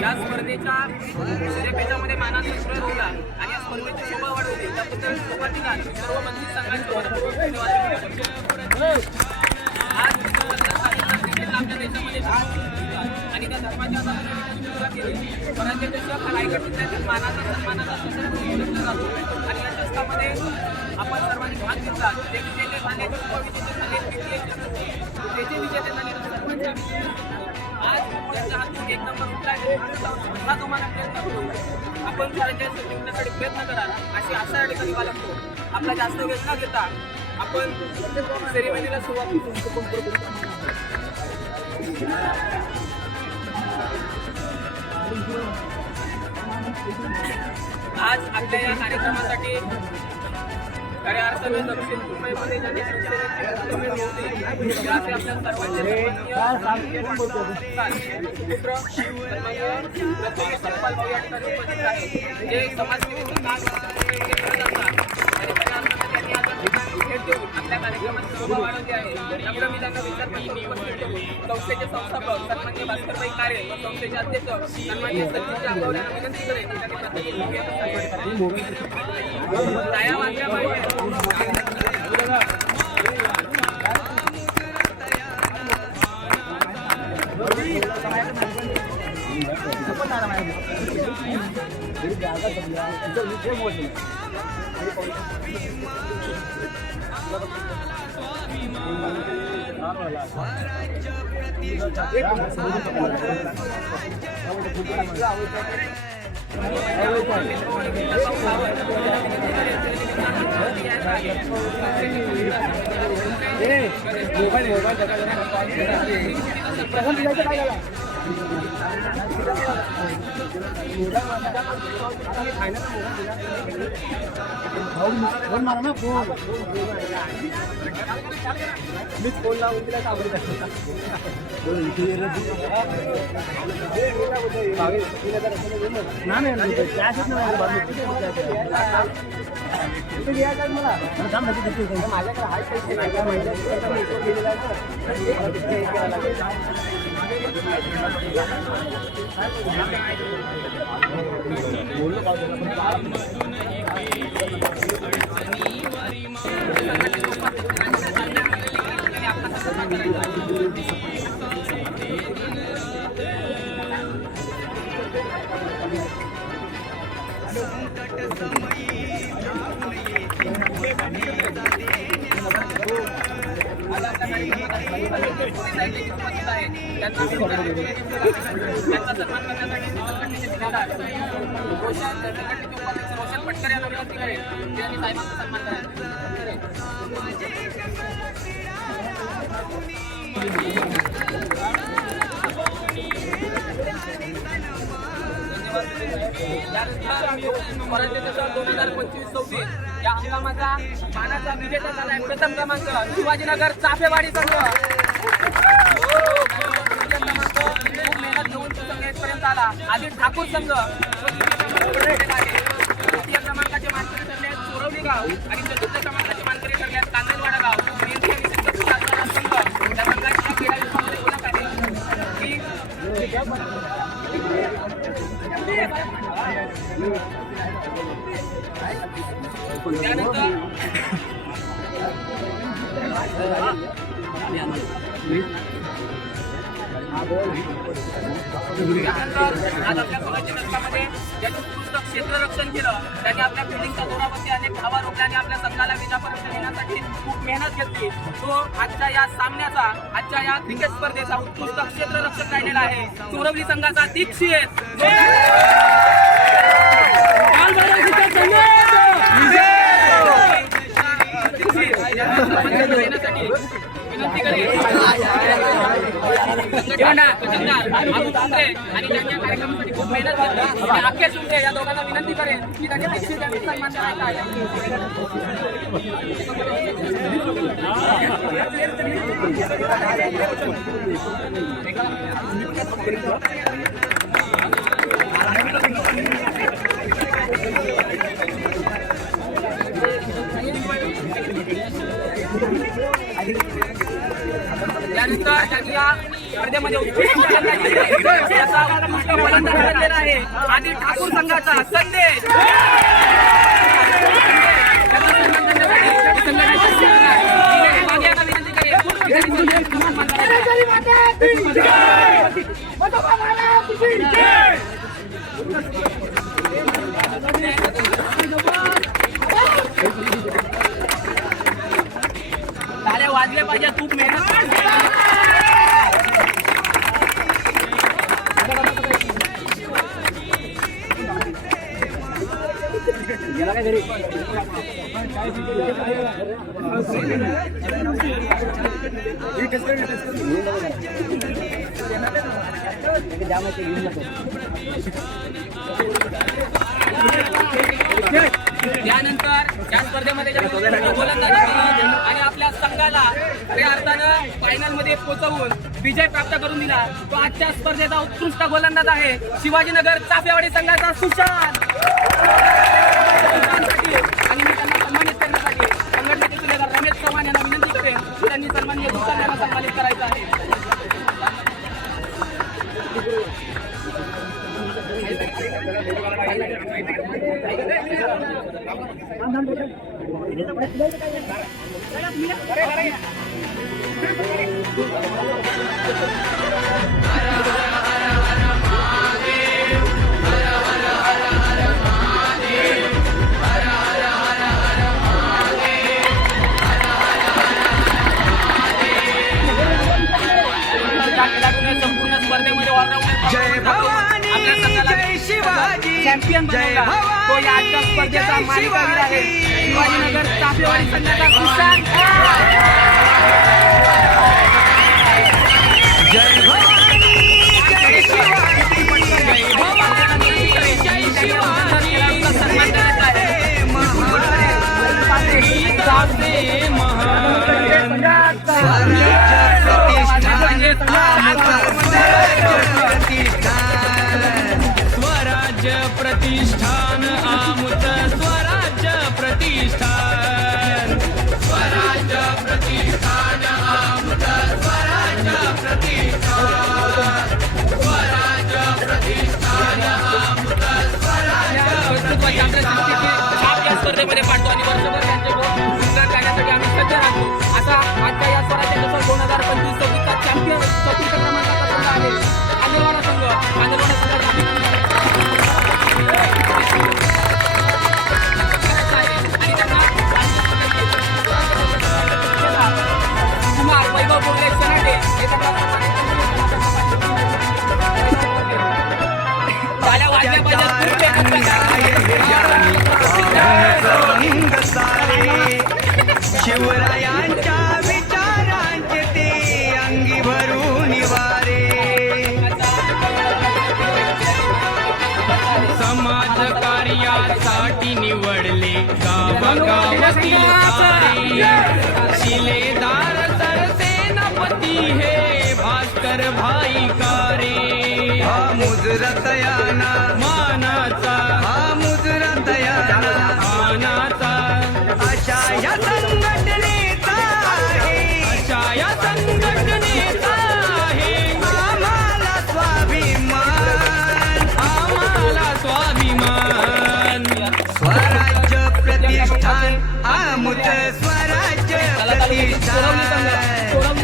या स्पर्धेच्या सूर्यपेचामध्ये मानाचा विषय होता आणि या स्पर्धेची शोभा वाढवली त्याबद्दल सुरुवातीला सर्व मंत्री संघांचे आमच्या देशामध्ये आणि त्या धर्माच्या स्वराज्य चषक हा रायगड जिल्ह्यातील मानाचा सन्मानाचा चषक ओळखला जातो आणि या चषकामध्ये आपण सर्वांनी भाग घेतला ते विजेते झाले उपविजेते झाले त्याचे विजेते झाले आज त्यांचा हातून एक नंबर उठला हा तुम्हाला प्रयत्न करू आपण स्वराज्य जिंकण्यासाठी प्रयत्न कराल अशी आशा या ठिकाणी बाळगतो. आपला जास्त वेळ न घेता आपण सेरेमनीला सुरुवात करू. आज आपल्या या कार्यक्रमासाठी खऱ्या अर्थाने दक्षिण मुंबईमध्ये आपल्या सर्वांचे उपस्थित आहे जे समाजसेवेचं काम करत असतात भेट देऊन आपल्या कार्यक्रमात शोभा वाढवली आहे. त्यामुळे मी त्यांना संस्थेचे संस्थापक सन्माननीय भास्करभाई कारे व संस्थेचे अध्यक्ष सन्माननीय सचिन आंबवले यांना विनंती करेन दया वाटल्या पाहिजे. या हंगामाचा मानाचा विजेता झालाय प्रथम क्रमांक शिवाजीनगर चाफेवाडी संघ. खूप मेहनत घेऊन संघ येथपर्यंत आला. आदिल ठाकूर संघ तृतीय क्रमांकाचे मानकरी ठरले आहेत चोरवली गाव आणि चतुर्थ क्रमांकाचे मानकरी ठरले आहेत कांदलवाडा गाव. संघ त्या संघाची क्रीडा विभागामध्ये ओळख आहे आज आपल्या स्वराज्य रक्षामध्ये ज्यांनी उत्कृष्ट क्षेत्ररक्षण केलं त्यांनी आपल्या फिल्डिंगच्या जोरावरती अनेक धावा रोखल्या आणि आपल्या संघाला विजयापर्यंत नेण्यासाठी खूप मेहनत घेतली. तो आजच्या या सामन्याचा आजच्या या क्रिकेट स्पर्धेचा उत्कृष्ट क्षेत्ररक्षण काढलेला आहे चोरवली संघाचा दीक्षित. विनंती करेन आणि त्यांच्या कार्यक्रमासाठी खूप मेहनत घेतली आणि अखेर सुंदे या दोघांना विनंती करेन की त्यांनी दीक्षित यांनी सन्मान करायचा आहे. त्यानंतर त्यांनी या स्पर्धेमध्ये उत्कृष्ट फलंदाजी केली. याचा उत्कृष्ट फलंदाज ठरलेला आहे आदिल ठाकूर संघाचा संदेश. ताल्या वाजल्या पाहिजे, खूप मेहनत गेला काय घरी. त्यानंतर या स्पर्धेमध्ये गोलंदाजी केली आणि आपल्या संघाला खऱ्या अर्थानं फायनल मध्ये पोहोचवून विजय प्राप्त करून दिला. तो आजच्या स्पर्धेचा उत्कृष्ट गोलंदाज आहे शिवाजीनगर चाफेवाडी संघाचा सुशांत. आणि मी त्यांना सन्मानित करण्यासाठी संघटनेचे सुभेदार रमेश चव्हाण यांना विनंती करेन की त्यांनी सन्माननीय दुसऱ्या यांना सन्मानित करायचं आहे. संपूर्ण स्पर्धेमध्ये चॅम्पियन बनवला. तो या आजच्या स्पर्धेचा मालिकावीर आहे शिवाजीनगर चाफेवाडी संघाचा सुशांत. जय भवानी जय शिवाजी जय शिवाजी सन्मान करत आहे. स्वराज्य प्रतिष्ठान आमुत स्वराज्य प्रतिष्ठान स्वराज्य प्रतिष्ठान आमुत स्वराज्य प्रतिष्ठान स्वराज्य प्रतिष्ठान आमुत स्वराज्य या स्पर्धेमध्ये पाडतो आणि वर्षभर त्यांचे गुणगान गाण्यासाठी आम्ही सज्ज राहतो. असा आजच्या या स्वराज्य 2025-26चा चॅम्पियन चतुर्थ क्रमांकाचा संघ आहे कांदलवाडा संघ. कांदलवाडा कुमार वैभव बोगले सनाटे ताल्या वाजल्या शिवरायांच्या विचारांचे ते अंगी भरून वारे. समाज कार्यासाठी निवडले गावगावातील सारे. शिलेदार सरसेनापती हे भास्कर भाई कारे. हा मुजरतयाना मानाचा हा मुजरतयाना मानाचा अशा या संघटनेचा आहे अशा या संघटनेचा आहे आम्हाला स्वाभिमान आम्हाला स्वाभिमान. स्वराज्य प्रतिष्ठान आमुत स्वराज्य प्रतिष्ठान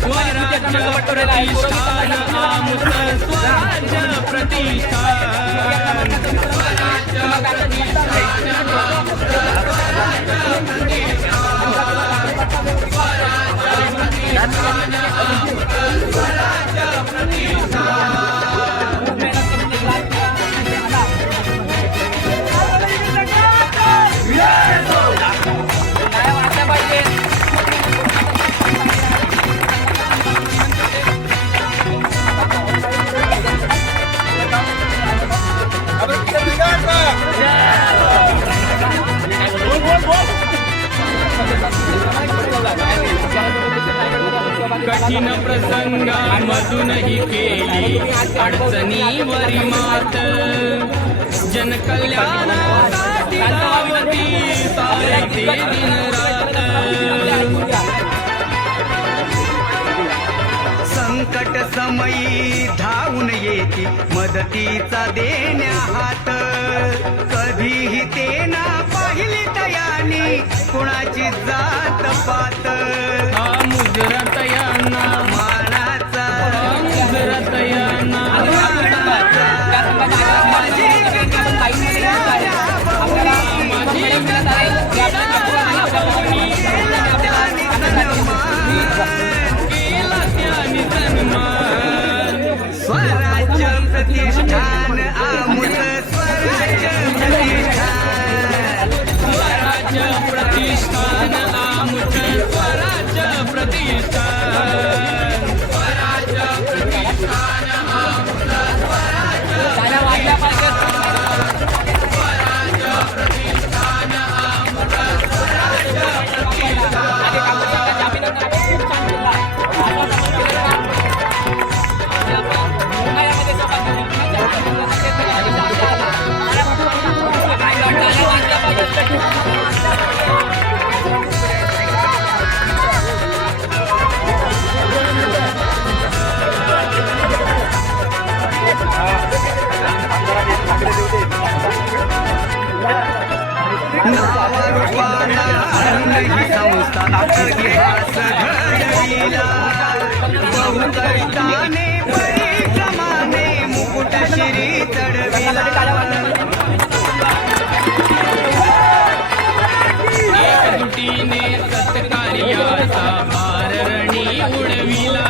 स्वराज्य प्रतिष्ठान आमुत स्वराज्य प्रतिष्ठान स्वराज्य कठीण प्रसंगामधूनही केली अडचणीवरी मात. जनकल्याणासाठी धावती सारते दिनरात. संकट समयी धावून येती मदतीचा देण्या हात. कधीही ते ना पाहिली तयानी कुणाची जात पात. हा मुजरात यांना मानाचा मुजरात यांना केला त्याने सन्मान. स्वराज्य प्रतिष्ठान आमुच स्वराज्य प्रतिष्ठान. स्वराज्य प्रतिष्ठान आमच स्वराज्य प्रतिष्ठान. स्वराज्य प्रतिष्ठान आमच स्वराज्य वाजल्या पाहिजे. नावारूपाला ही संस्था इतिहास घडविला. बहुकष्टाने परिश्रमाने मुकुट शिरी चढविला. एकजुटीने सत्कार्याचा भाररणी उडविला.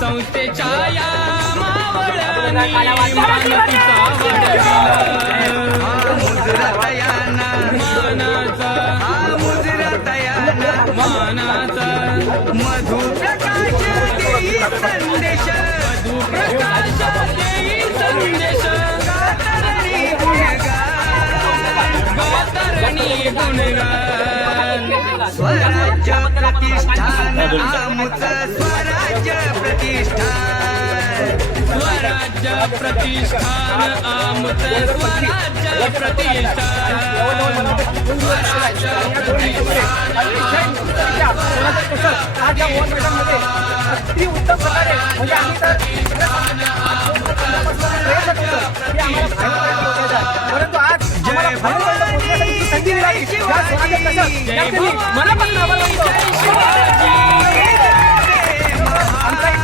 संस्थेच्या या मावळणी मानसीचा वडविला. मुजरतयाना मानाचा मुजरतयाना मानाचा मधु प्रकाश देई संदेश. मधु प्रकाश देई संदेश. कातरणी गुणगान. गातरणी गुणगान. स्वराज्य प्रतिष्ठान आमुच स्वराज्य प्रतिष्ठान. स्वराज्य प्रतिष्ठान आमच स्वराज्य प्रतिष्ठान. स्वराज्य प्रतिष्ठान आज या मोहन मैदानमध्ये अगदी उत्तम प्रकारे म्हणजे आम्ही तर प्रयत्न करतो की आम्हाला फायनलपर्यंत पोहोचायचं. परंतु आज आम्हाला फायनलपर्यंत पोहोचण्यासाठी जी संधी मिळाली या स्वराज्य कशा जय त्यासाठी भवानी, मनापासून आभार मानतो. जय शिवाजी. आमचा एक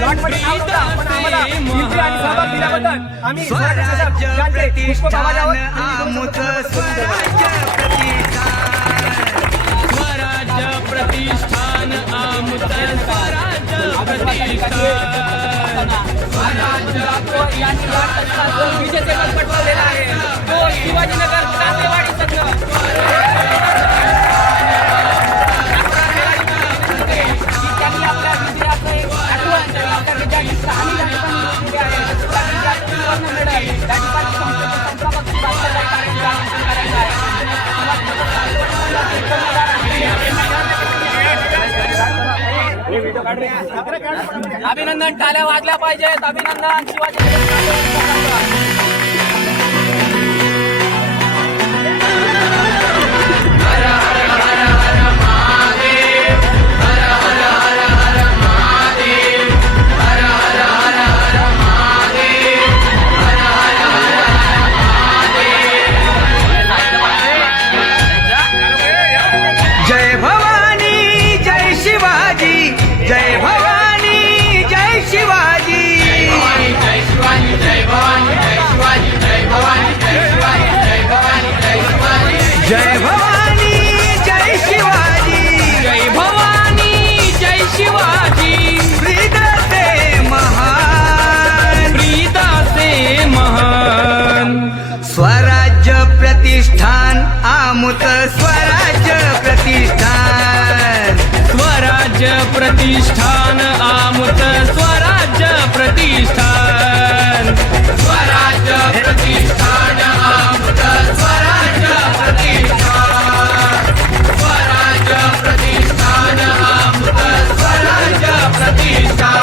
लॉटमध्ये नाव होता पण आम्हाला एंट्री आणि सहभाग दिल्याबद्दल आम्ही स्वराज्य प्रतिष्ठान आमुच स्वराज्य प्रतिष्ठान. स्वराज्य प्रतिष्ठान आमच स्वराज्य प्रतिष्ठान. स्वराज्य प्रतिष्ठान विजयसेवक पटवलेला आहे तो शिवाजीनगर कांदेवाडी संघ. त्यांनी आपल्या विजयाचं एक आठवण आपल्या विजयाची कहाणी लिहिली आहे. त्या विजयाचं सुवर्ण मेडल या ठिकाणी संस्थेचे संस्थापक श्री बाबासाहेब ठाकरे यांच्या करायचं आहे. अभिनंदन, टाळ्या वाजल्या पाहिजेत. अभिनंदन शिवाजी. जय भवानी जय शिवाजी. जय भवानी जय शिवाजी. जय शिवाजी जय भवानी जय शिवाजी जय भवानी जय शिवाजी जय भवानी जय शिवाजी. जय भवानी जय शिवाजी. जय भवानी जय शिवाजी. प्रीतसे महान. प्रीताचे महान. स्वराज्य प्रतिष्ठान आमुच स्वराज्य प्रतिष्ठान. स्वराज्य प्रतिष्ठान आमच स्वराज्य प्रतिष्ठान. स्वराज्य प्रतिष्ठान आमच स्वराज्य प्रतिष्ठान. स्वराज्य प्रतिष्ठान आमच स्वराज्य प्रतिष्ठान.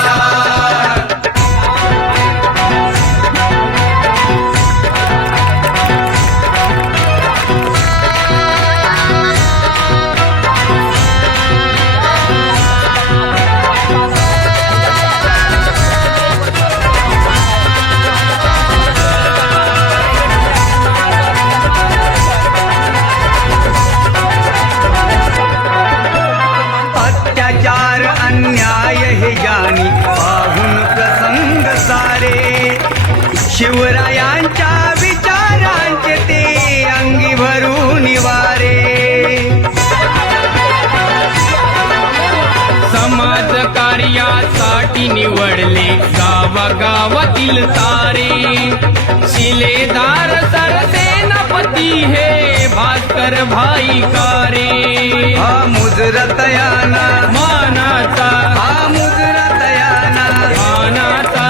उमटले गावागावातील तारे. शिलेदार सरसेनापती हे भास्कर भाई कारे. हा मुजरतयाना मानाचा मुजरतयाना मानाचा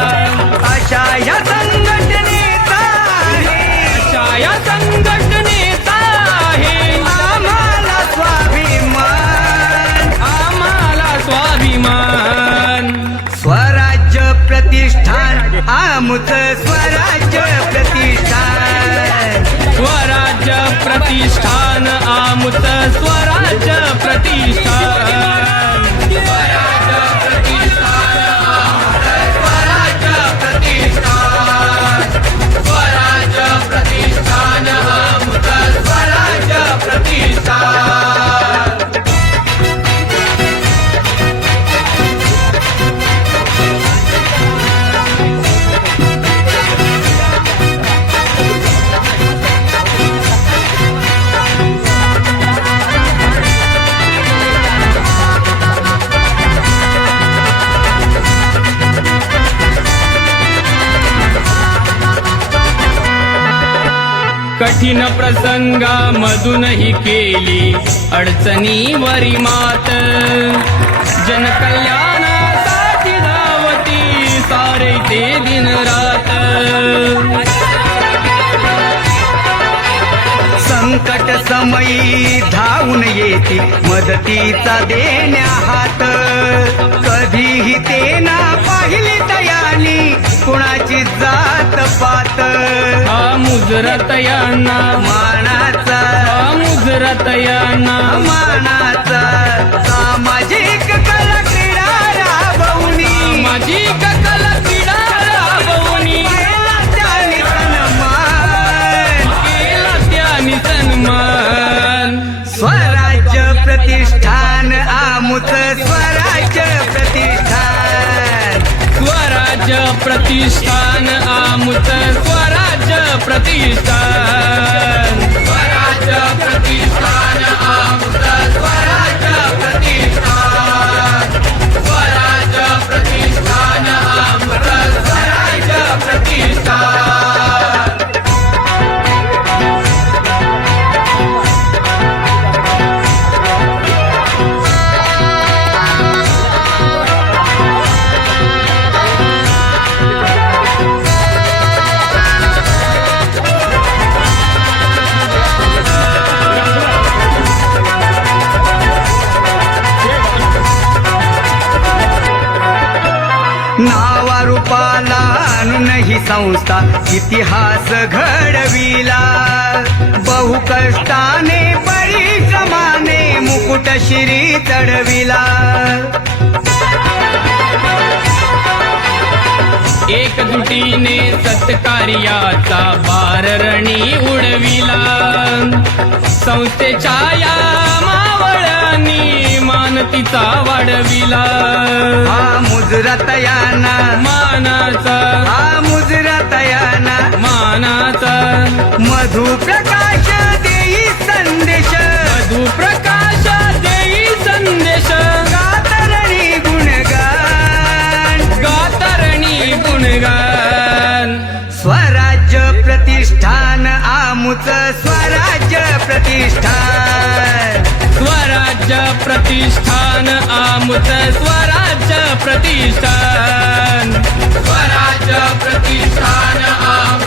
अशा या संघटनेचा अशा या संघटनेचा आहे आम्हाला स्वाभिमान. आम्हाला स्वाभिमान. स्वराज्य प्रतिष्ठान आमचं स्वराज्य प्रतिष्ठान. स्वराज्य प्रतिष्ठान आमचं स्वराज्य प्रतिष्ठान. स्वराज्य प्रतिष्ठान आमचं स्वराज्य प्रतिष्ठान. स्वराज्य प्रतिष्ठान आमचं स्वराज्य प्रतिष्ठान. कठीण प्रसंगामधूनही केली अडचणीवरी मात. जनकल्याणासाठी धावती सारे ते दिन रात. संकट समयी धावून येते मदतीचा देण्या हात. कधीही ते ना पाहिली दयानी कुणाची जात पात. हा मुजरतयांना मानाचा मुजरतयांना मानाचा सामाजिक कला क्रीडा राबवणी सामाजिक कला क्रीडा राबवणी केला त्याने सन्मान. केला त्यानी सन्मान. स्वराज्य प्रतिष्ठान आमचं स्वराज्य प्रतिष्ठान. स्वराज्य प्रतिष्ठान आमचं स्वराज्य प्रतिष्ठान. स्वराज्य प्रतिष्ठान आमचं स्वराज्य प्रतिष्ठान. स्वराज्य प्रतिष्ठान आमचं स्वराज्य प्रतिष्ठान. नावारूपाला आणून ही संस्था इतिहास घडविला. बहु कष्टाने परिश्रमाने मुकुट शिरी चढविला. एकजुटीने सत्कार्याचा बाररणी उडविला. संस्थेच्या या मावळ्यांनी मानतीचा वाढविला. हा मुजरतयाना मानाचा मुजरतयाना मानाचा मधु प्रकाश देई संदेश. मधु प्रकाश देई संदेश. कातरणी गुणगान गातरणी गुणगान. स्वराज्य प्रतिष्ठान आमचं स्वराज्य प्रतिष्ठान. स्वराज्य प्रतिष्ठान आमचं स्वराज्य प्रतिष्ठान. स्वराज्य प्रतिष्ठान